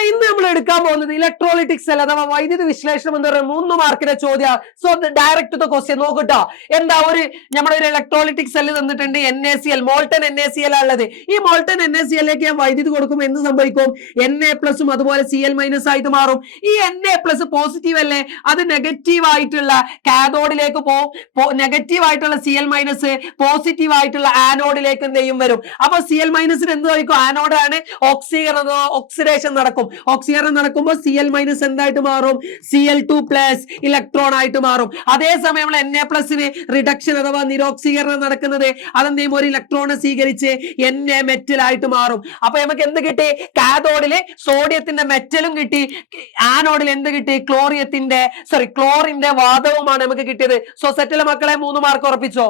മക്കളെ ഇന്ന് നമ്മൾ എടുക്കാൻ പോകുന്നത് ഇലക്ട്രോളിറ്റിക് സെൽ അഥവാ വൈദ്യുതി വിശ്ലേഷണം എന്ന് പറയുന്ന 3 മാർക്കിന്റെ ചോദ്യം. So direct to the question നോക്കട്ടോ. എന്താ നമ്മുടെ ഒരു ഇലക്ട്രോളിറ്റിക് സെൽ തന്നിട്ടുണ്ട്, NaCl, മോൾട്ടൺ NaCl ഉള്ളത്. ഈ മോൾട്ടൺ NaClലേക്ക് ഞാൻ വൈദ്യുതി കൊടുക്കുമ്പോൾ എന്ത് സംഭവിക്കും? Na+ അതുപോലെ Cl- ആയിട്ട് മാറും. ഈ Na+ പോസിറ്റീവ് അല്ലേ, അത് നെഗറ്റീവ് ആയിട്ടുള്ള കാഥോഡിലേക്ക് പോകും. നെഗറ്റീവ് ആയിട്ടുള്ള Cl- പോസിറ്റീവ് ആയിട്ടുള്ള ആനോഡിലേക്ക് എന്ത് ചെയ്യും വരും. അപ്പൊ Cl- എന്ത് കഴിക്കും? ആനോഡാണ്. ഓക്സിഡേഷൻ നടക്കും. ഓക്സിഡേഷൻ നടക്കുമ്പോൾ Cl- എന്തായിട്ട് മാറും? Cl2+ ഇലക്ട്രോൺ ആയിട്ട് മാറും. അതേസമയം Na+ റിഡക്ഷൻ അഥവാ നിരോക്സീകരണം നടക്കുന്നത് അതെന്ത് ചെയ്യും? ഒരു ഇലക്ട്രോൺ സ്വീകരിച്ച് Na മെറ്റൽ ആയിട്ട് മാറും. അപ്പൊ നമുക്ക് എന്ത് കിട്ടി? കാഥോഡില് സോഡിയത്തിന്റെ മെറ്റലും കിട്ടി, ആനോഡിൽ എന്ത് കിട്ടി? ക്ലോറിന്റെ വാദവുമാണ് നമുക്ക് കിട്ടിയത്. സോ സെറ്റിലെ മക്കളെ 3 മാർക്ക് ഉറപ്പിച്ചോ?